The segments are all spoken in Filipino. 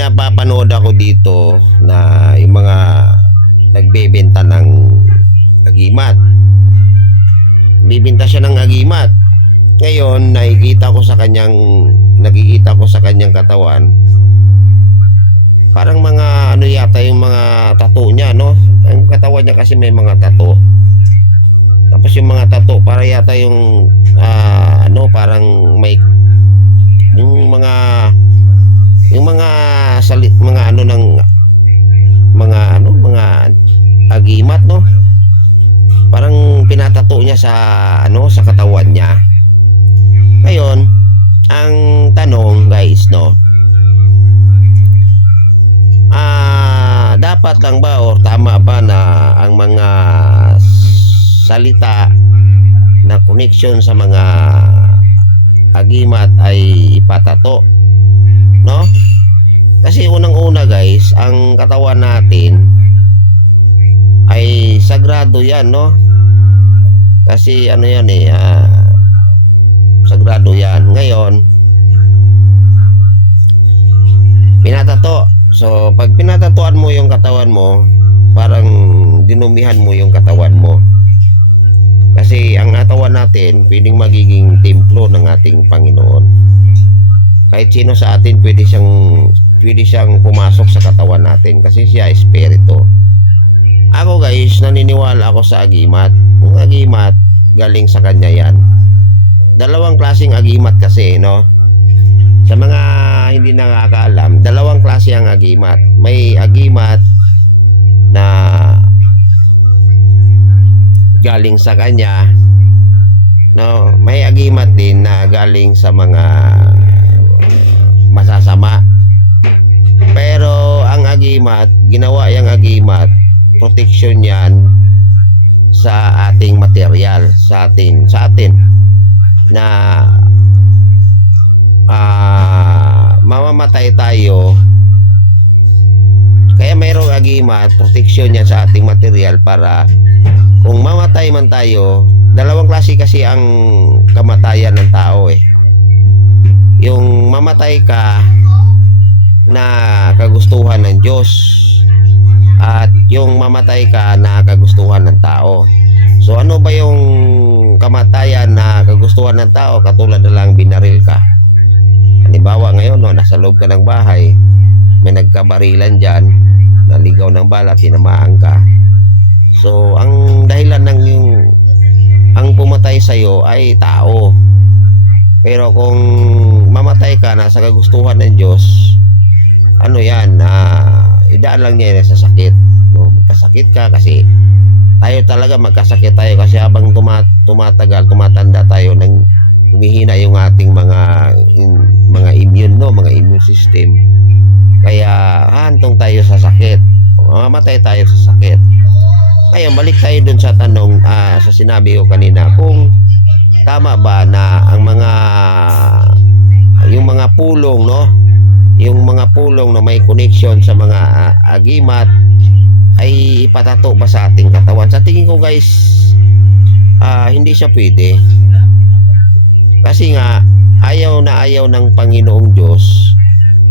napapanood ako dito na yung mga nagbebenta ng agimat. Bibenta siya ng agimat. Ngayon, nakikita ko sa kanyang katawan. Parang mga ano yata yung mga tattoo niya, no? Ang katawan niya kasi may mga tattoo. Tapos yung mga tattoo, para yata yung parang may mga agimat, no? Parang pinatato niya sa katawan niya. Ngayon, ang tanong guys, no? Dapat lang ba o tama ba na ang mga salita na connection sa mga agimat ay ipatato, no? Kasi unang-una guys, ang katawan natin ay sagrado yan, no? Kasi ano yan sagrado yan. Ngayon, pinatato. So, pag pinatatuan mo yung katawan mo, parang dinumihan mo yung katawan mo. Kasi ang katawan natin, pwedeng magiging templo ng ating Panginoon. Kahit sino sa atin, pwede siyang pumasok sa katawan natin kasi siya espiritu. Ako guys, naniniwala ako sa agimat. Yung agimat, galing sa kanya yan. Dalawang klaseng agimat kasi, no? Sa mga hindi nakakaalam, dalawang klase ang agimat. May agimat na galing sa kanya, no? May agimat din na galing sa mga masasama. Pero ang agimat, ginawa yung agimat, protection yan sa ating material, sa atin na mamamatay tayo. Kaya mayroong agimat, protection yan sa ating material para kung mamatay man tayo. Dalawang klase kasi ang kamatayan ng tao yung mamatay ka na kagustuhan ng Diyos at yung mamatay ka na kagustuhan ng tao. So ano ba yung kamatayan na kagustuhan ng tao? Katulad na lang binaril ka. Halimbawa ngayon, no, nasa loob ka ng bahay, may nagkabarilan dyan, naligaw ng bala, tinamaan ka. So ang dahilan ang pumatay sa'yo ay tao. Pero kung mamatay ka na sa kagustuhan ng Diyos, ano yan, idaan lang niya sa sakit, no? Magkasakit ka kasi tayo talaga magkasakit tayo kasi habang tumatagal, tumatanda tayo, nang humihina yung ating mga immune, no? Mga immune system. Kaya hantong tayo sa sakit, mamatay tayo sa sakit. Ngayon, balik tayo dun sa tanong, sa sinabi ko kanina, kung tama ba na yung mga pulong, no? Yung mga pulong na may connection sa mga agimat ay ipatato ba sa ating katawan? Sa tingin ko guys, hindi siya pwede. Kasi nga, ayaw ng Panginoong Diyos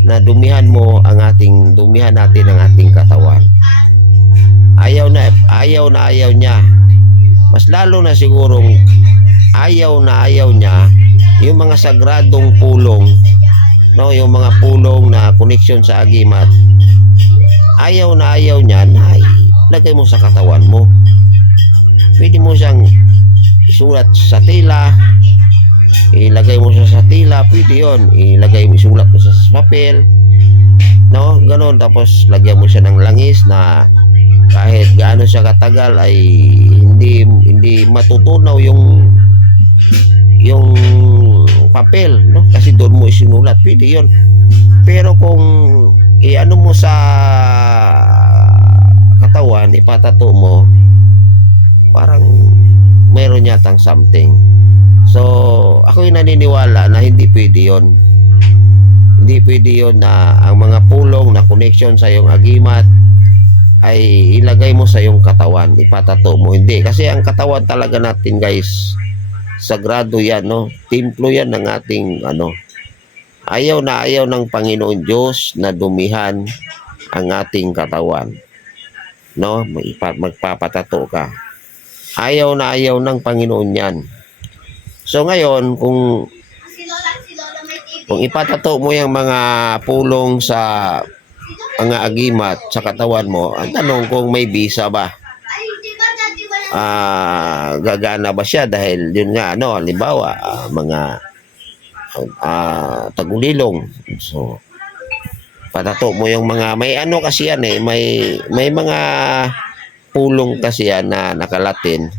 na dumihan natin ang ating katawan. Ayaw niya. Mas lalo na sigurong ayaw niya yung mga sagradong pulong, no? Yung mga pulong na connection sa agimat. Ayaw niya na ilagay mo sa katawan mo. Pwede mo siyang isulat sa tela, ilagay mo siya sa tela, pwede yun. Isulat mo sa papel, no? Ganon. Tapos lagyan mo siya ng langis na kahit gaano siya katagal ay hindi matutunaw yung papel, no? Kasi doon mo isinulat, pwede yun. Pero kung iano mo sa katawan, ipatato mo, parang mayroon yatang something. So ako yung naniniwala na hindi pwede yun. Hindi pwede yun na ang mga pulong na connection sa iyong agimat ay ilagay mo sa iyong katawan, ipatato mo. Hindi, kasi ang katawan talaga natin guys, sagrado yan, no? Templo yan ng ating ayaw ng Panginoon Diyos na dumihan ang ating katawan. No? Magpapatato ka. Ayaw ng Panginoon yan. So ngayon, kung ipatato mo yung mga pulong sa mga agimat sa katawan mo, ang tanong kung may bisa ba? Gagana ba siya? Dahil yun nga, halimbawa, mga tagulilong. So, patato mo yung mga, may kasi yan may mga pulong kasi yan na nakalatin.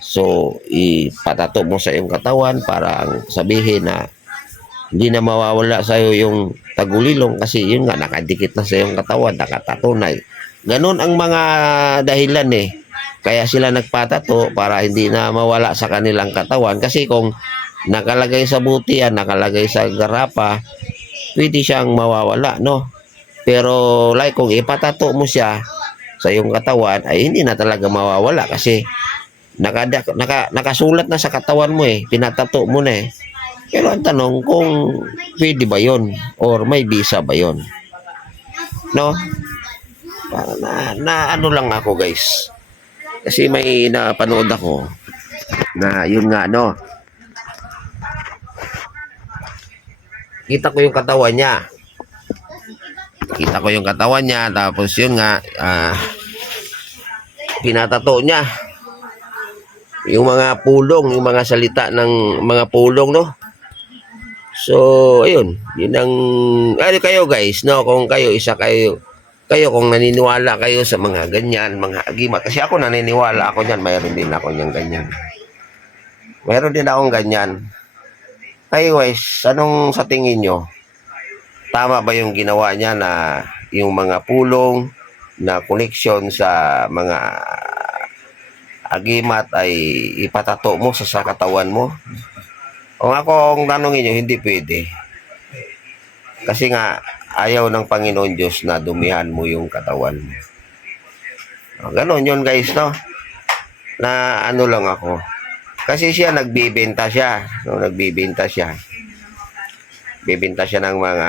So, ipatato mo sa iyong katawan para sabihin na hindi na mawawala sa iyo yung tagulilong kasi yun nga, nakadikit na sa iyong katawan, nakatatunay. Ganon ang mga dahilan Kaya sila nagpatato para hindi na mawala sa kanilang katawan. Kasi kung nakalagay sa butihan, nakalagay sa garapa, pwede siyang mawawala, no? Pero like kung ipatato mo siya sa iyong katawan, ay hindi na talaga mawawala kasi nakasulat na sa katawan mo pinatato mo na Pero ang tanong kung pwede ba yon or may bisa ba yon, no? Na ano lang ako guys, kasi may napanood ako na yun nga kita ko yung katawan niya, tapos yun nga pinatato niya yung mga pulong, yung mga salita ng mga pulong, no? So, ayun, yun ang kayo guys, no? Kung kayo kung naniniwala kayo sa mga ganyan, mga agimat, kasi ako naniniwala ako niyan, mayroon din ako niyang ganyan. Mayroon din akong ganyan. Kayo guys, anong sa tingin nyo? Tama ba yung ginawa niya na yung mga pulong na connection sa mga agimat ay ipatato mo sa katawan mo? Kung akong tanongin nyo, hindi pwede. Kasi nga, ayaw ng Panginoon Diyos na dumihan mo yung katawan mo. Ganon yun guys, no? Na ano lang ako. Kasi siya, nagbibenta siya. Bibenta siya ng mga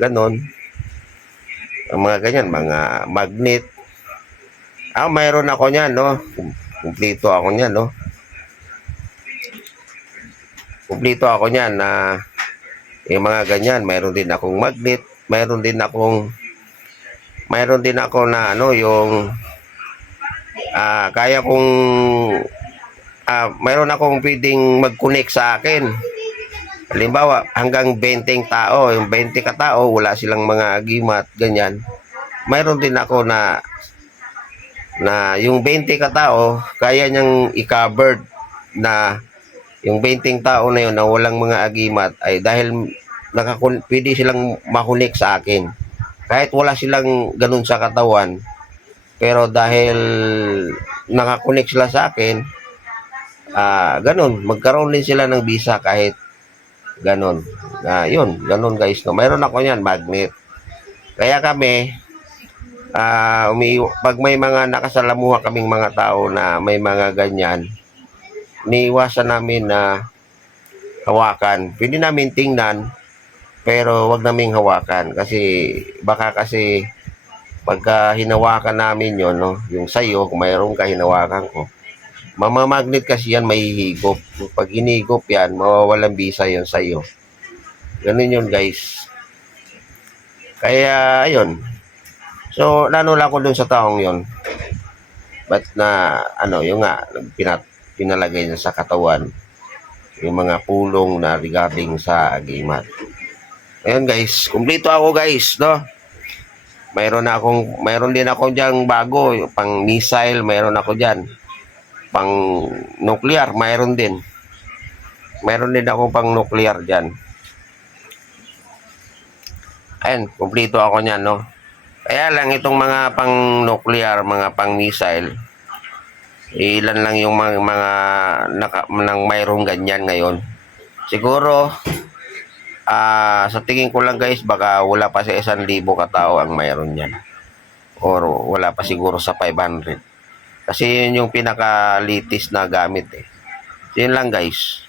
ganon. Ang mga ganyan, mga magnet. Mayroon ako niyan, no? Kumplito ako niyan, no? Kumplito ako niyan na yung mga ganyan, mayroon din akong magnet, mayroon din ako na yung kaya kong mayroon akong pwedeng mag-connect sa akin. Halimbawa, hanggang 20 tao, yung 20 katao, wala silang mga agimat, ganyan. Mayroon din ako na yung 20 katao, kaya niyang i-covered na yung 20 tao na yun na walang mga agimat ay dahil pwede silang makunik sa akin. Kahit wala silang ganun sa katawan, pero dahil nakakunik sila sa akin, ganun, magkaroon din sila ng bisa kahit ganun. Yun, ganun guys. No? Mayroon ako yan, magnet. Kaya kami, pag may mga nakasalamuha kaming mga tao na may mga ganyan, niiwasan namin na hawakan. Pwede namin tingnan, pero wag naming hawakan kasi baka pagka hinawakan namin yon, no, yung sayo, kung mayroon ka hinawakan ko, mamamagnet kasi yan, may higop. Pag hinigop yan, mawawalan bisa yon sayo. Ganun yun guys. Kaya ayun, so lalo lang ko dun sa taong yon, but na yung nga pinalagay niya sa katawan yung mga pulong na regarding sa agimat. Ayun guys, kumpleto ako guys, no? Mayroon din ako diyan bago, pang missile, mayroon ako diyan. Pang nuclear, mayroon din. Mayroon din ako pang nuclear diyan. Ayun, kumpleto ako niyan, no? Kaya lang itong mga pang nuclear, mga pang missile, ilan lang yung mga mayroong ganyan ngayon. Siguro sa tingin ko lang guys, baka wala pa sa 1,000 katao ang mayroon yan, or wala pa siguro sa 500, kasi yun yung pinaka latest na gamit. Yun lang guys.